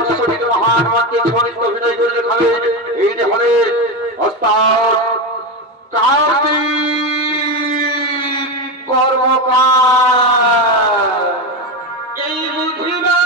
বিশ্বজিৎ মহান মঞ্চে সঙ্গীত অভিনয় করে দেখাবেন এই হলে ওস্তাদ কার্তিক কর্মকার। এই বুঝিবা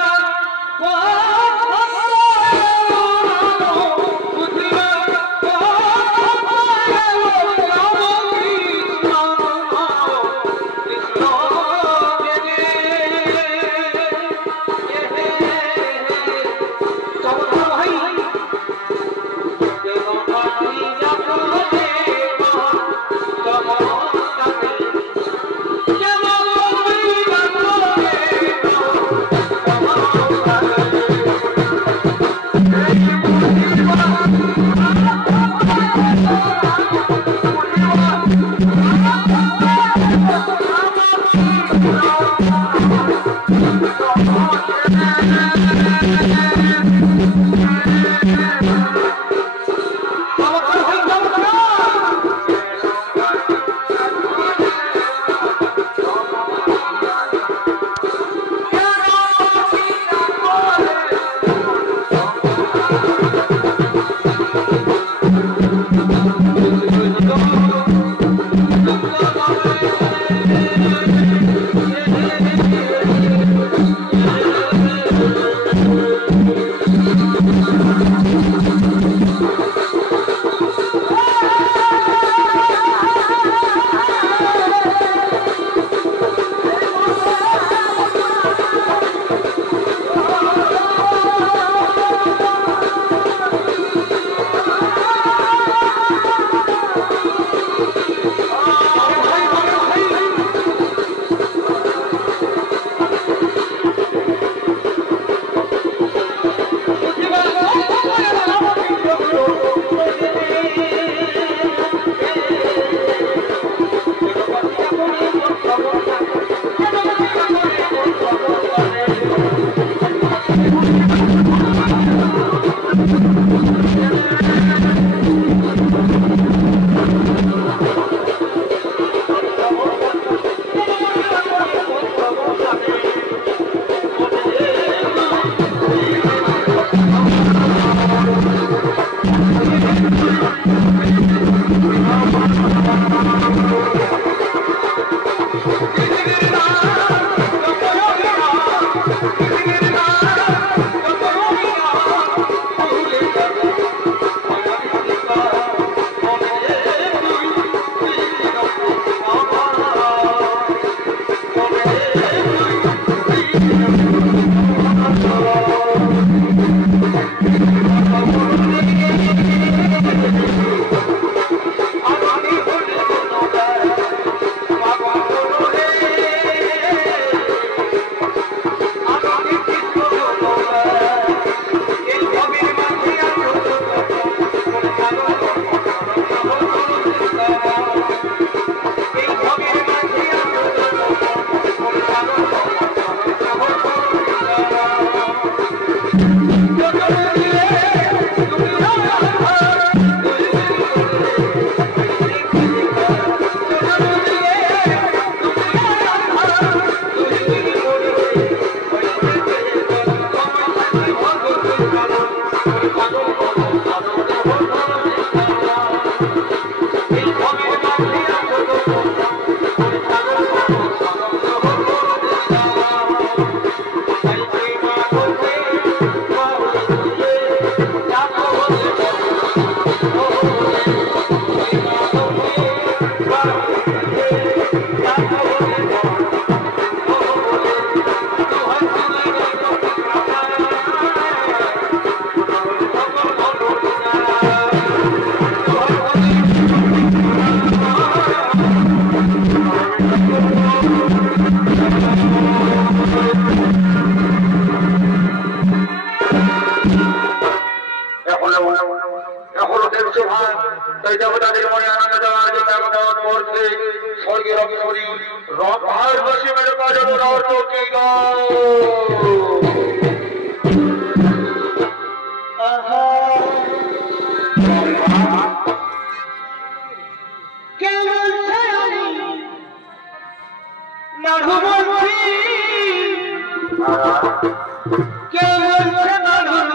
কেউ বলছে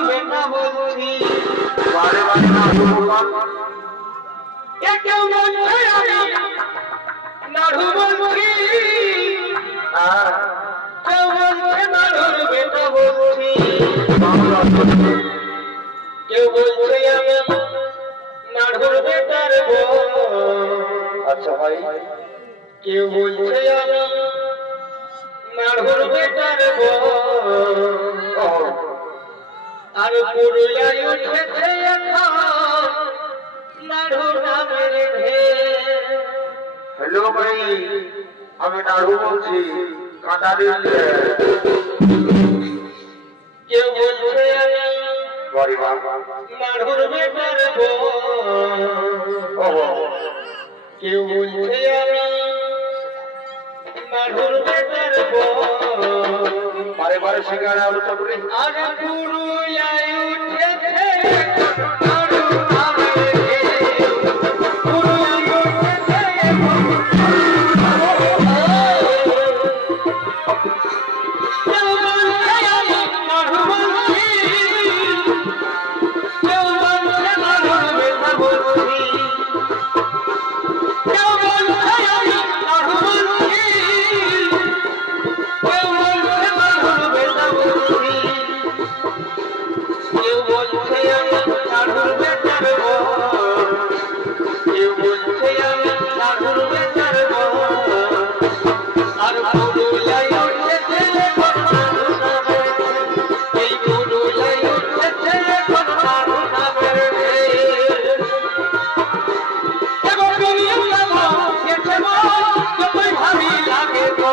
কেউ বলছে আমি নাড়ু বলছি, কেউ বলছে নাড়ুর বেটা বলছি, কেউ বলছে আমি নাড়ুর বেটার বউ। আচ্ছা ভাই, কেউ বলছে আমি নাড়ুর বেটার বউ। আর পুরুলিয়ায় উঠেছে এখন নাড়ু নামের ঢের। হ্যালো ভাই, আমি নাড়ু বলছি, কাঁটা দিয়ে। কেউ বলছে আমি নাড়ুর বেটার বউ, কেউ বলছে আমি নাড়ুর বেটার বউ। বারে বারে সিঙ্গারা আলু চাপড়ি। আর পুরুলিয়ায় উঠেছে নাড়ু নামের ঢের। পুরুলিয়ায় উঠেছে কেউ বলছে আমি নাড়ু বলছি, কেউ বলছে নাড়ুর বেটা বলছি, কেউ বলছে আমি নাড়ু বলছি, কেউ বলছে নাড়ুর বেটা বলছি, কেউ বলছে আমি নাড়ুর বেটার বউ, কেউ বলছে আমি নাড়ুর বেটার বউ। আর পুরুলিয়ায় উঠেছে এখন নাড়ু নামের ঢের। এই পুরুলিয়ায় উঠেছে এখন নাড়ু নামের ঢের। এবার বেরিয়ে যাব গেছে মন, যতই ভাবি লাগে তো।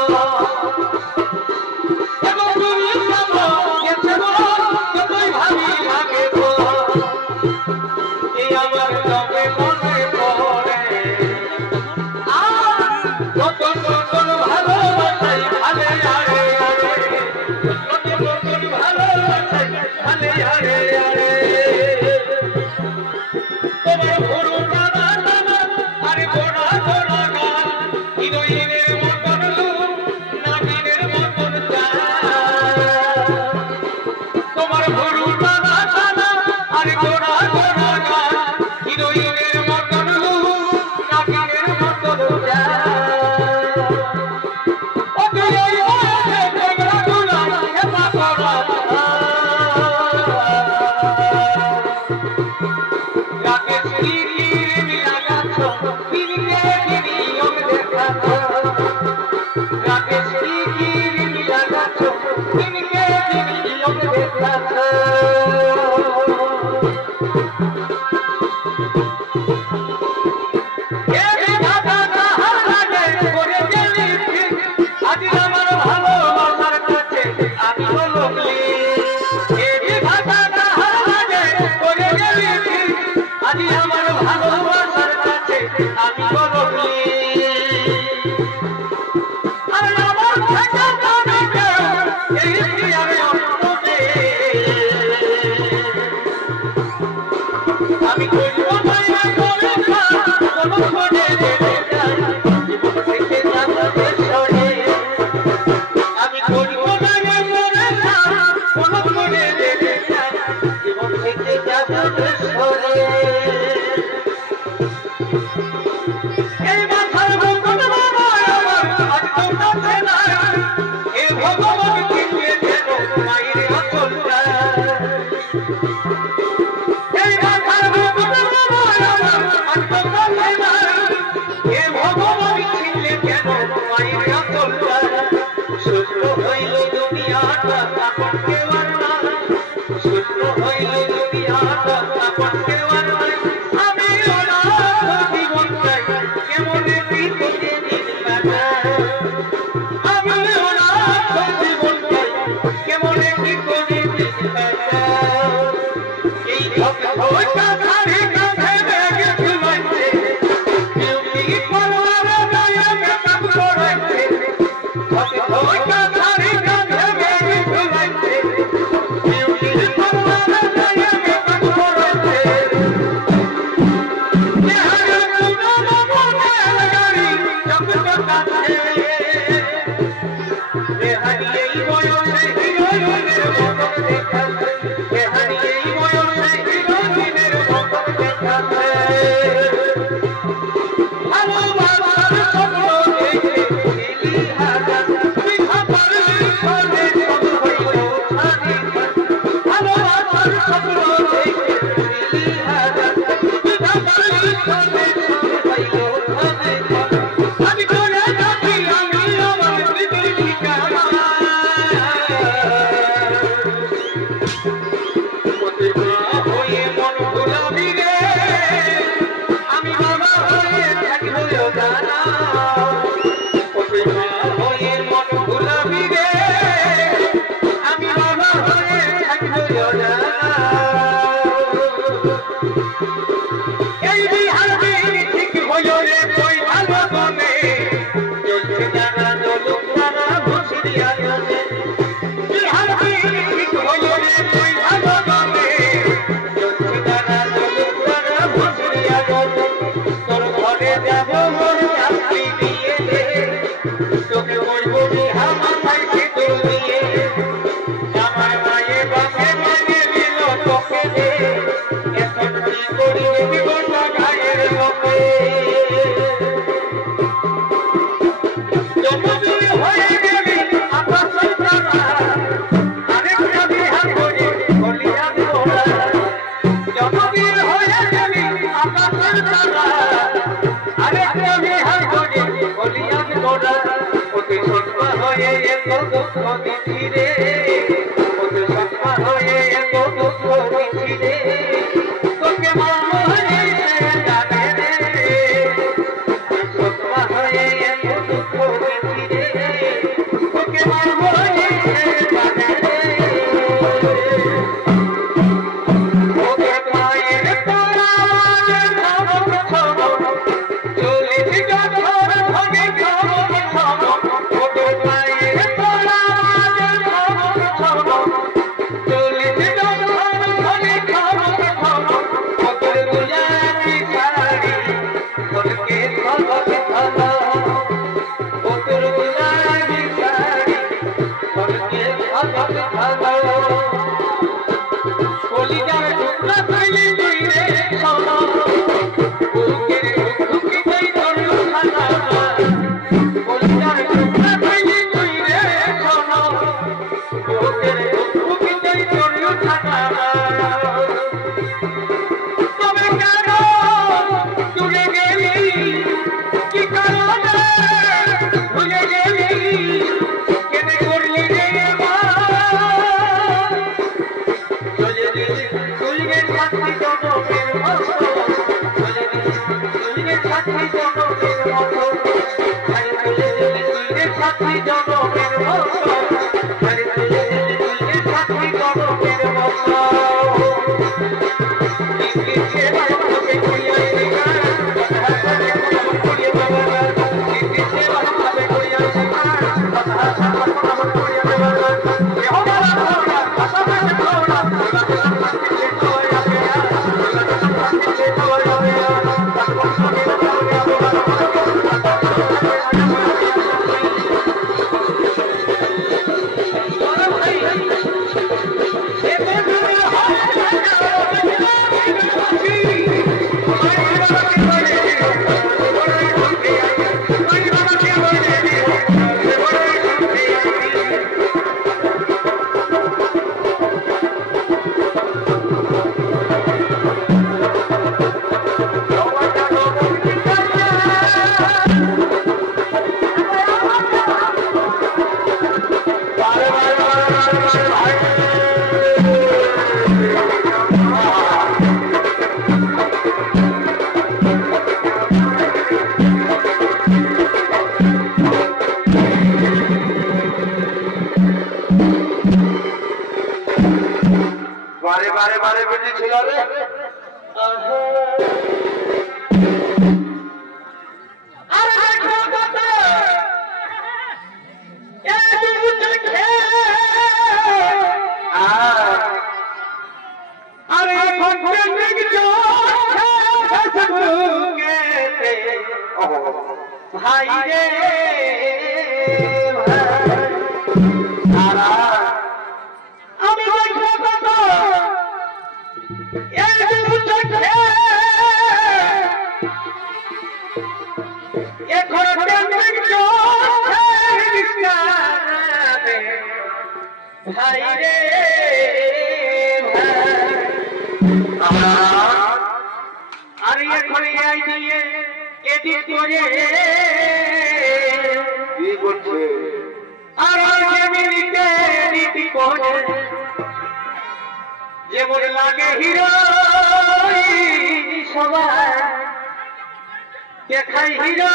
এবার বেরিয়ে যাব গেছে মন, যতই ভাবি লাগে তো। এই আমার তবে মনে পড়ে নতুন নতুন ভালোবাসাই ভালে আরে আরে, নতুন নতুন ভালোবাসাই ভালে আরে আরে। তোমার ভরু টানা টানা আরে গোড়া গোড়া গান, হিরোইনের মতন লুক, নাগিনের মতন চাল। তোমার ভরু টানা টানা আরে গোড়া গোড়া গান, হিরোইনের মতন লুক, নাগিনের মতন চাল। আমি করবো মায়া করে কোনো মনে দেবে যাই, জীবন থেকে যাবো সরে। আমি করবো মায়া করে কোনো মনে দেবে যাই, জীবন থেকে যাবো সরে। এই মাথার মুকুট বাবা আমার আজ কোথাছে না, এ ভগবান কিনলে যেন মায়ের আচলটা। এই মাথার মুকুট বাবা আমার আজ কোথাছে না, এ ভগবান কিনলে যেন মায়ের আচলটা। সুস্থ হইল দুনিয়াটা আপন কেউ আর নাই, সুস্থ হইল দুনিয়াটা আপন কেউ আর নাই। আমি অনাথ জীবনটাই কেমনে কি করে দিন কাটাই, আমি অনাথ জীবনটাই কেমনে কি করে দিন কাটাই। এই ধোকা ধারে কাঁধে ব্যাগে ঝুলাইছে, কেউ কি পরোয়ার গায়ে কাপ করাইছে। ধোকা ধারে কাঁধে ব্যাগে ঝুলাইছে, কেউ কি পরোয়ার গায়ে কাপ করাইছে। চেহারা পুরনো মনের গাড়ি চকচকাচ্ছে, বেহারিয়ে এই বয়সে হিরোইনের মতন দেখাচ্ছে, বেহারিয়ে এই বয়সে হিরোইনের भाई रे भाई আর এখানে আই দিয়ে এডিট করে কি করছে? আর যে মিনিটে এডিট করে যেমন লাগে হিরো সবাই দেখাই হিরো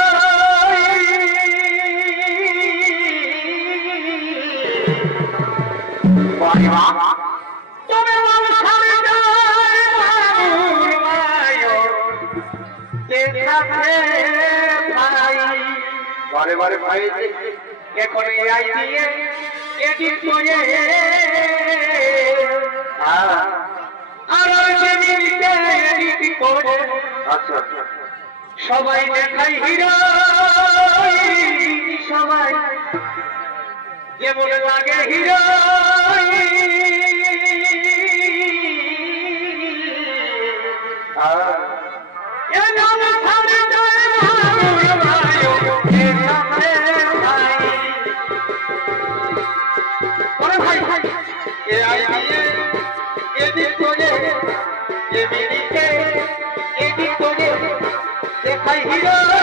বারে বারে ভাই এখন আই দিয়ে এডিট করে আর যে মিনিটে এডিট করে আচ্ছা সবাই দেখাই হিরো সবাই যেমন লাগে হিরো দেখাই হিরো